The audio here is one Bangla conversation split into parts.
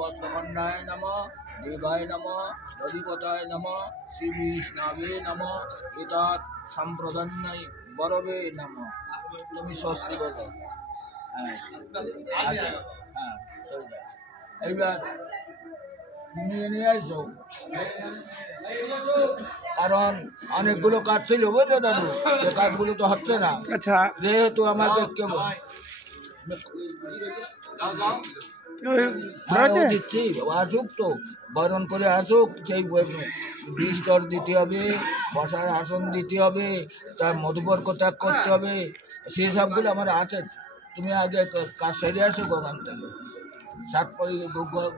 বস্ত্রখণ্ডায় নমঃ দেবায় নমঃ দধিপতায় নমঃ শ্রীবিষ্ণাবে নমঃ এতৎ সম্প্রদান্যায় বরবে নমঃ। তুমি স্বস্তি বলো। হ্যাঁ হ্যাঁ চলে যাও। এইবার নিয়ে আসো, কারণ অনেকগুলো কাজ ছিল বুঝলো দাদু, সে কাজগুলো তো হচ্ছে না। আচ্ছা, যেহেতু আমাকে কেমন দিচ্ছি আসুক, তো বরণ করে আসুক, সেই বিস্তর দিতে হবে, বসার আসন দিতে হবে, তার মধুবর্গ ত্যাগ করতে হবে, সেই সবগুলো আমার আছে। তুমি আগে কাজ সেরে আসো ওখান থেকে, সাত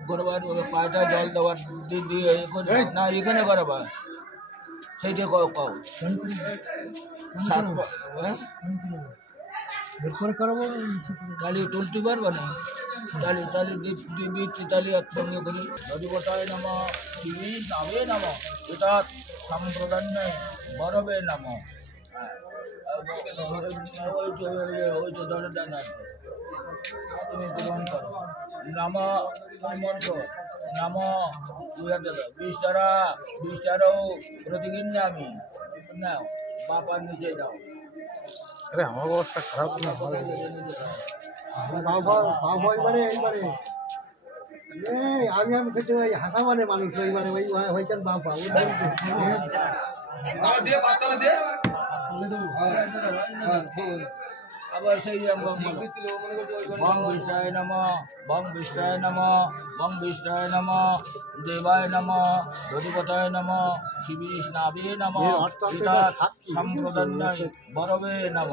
গড়বার পায়টা জল দেওয়ার দিয়ে না এখানে করাবা, সেইটা কও সাত এরপরে করাবো। তাহলে তুলতে পারবো না, তাহলে তাহলে দিচ্ছি, তাহলে একসঙ্গে করি। নদীপতায় নম শিবী নামে নম এটা সম্প্রদান্যায় বরবে নম। ওই তো দরদান আছে, তুমি গ্রহণ করো। নাম মন্ত্র নাম বিষ্টারও প্রতিজ্ঞা আমি নাও, বাপার নিচে দাও। আরে আমার অবস্থা খারাপ না, আমি খেতে হাসা মানে মানুষ ওইবারে ওইখান বাবা আবার সেই বং বিষ্ণায় নম, বং বিষ্ণায় নম, বং বিষ্ণায় নম, দেবায় নম, দধিপতায় নম, শিবীষ্ণাবে নম, সম্প্রদান্যায় বরবে নম।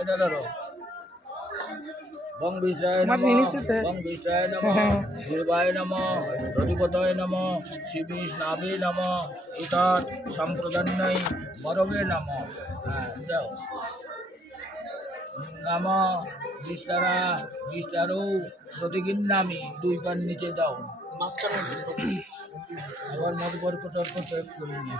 এটা ধরো। বং বিষ্ণায় নম, বং বিষ্ণায় নম, দেবায় নম, দধিপতায় নম, শিবীষ্ণাবে নম, এতৎ সম্প্রদান্যায় বরবে নম। হ্যাঁ দাও। নাম বিষ্টারও প্রতিজ্ঞামি, দুই পান নিচে দাও। আবার মধুবর্গ তর্ক চেক করে নিয়ে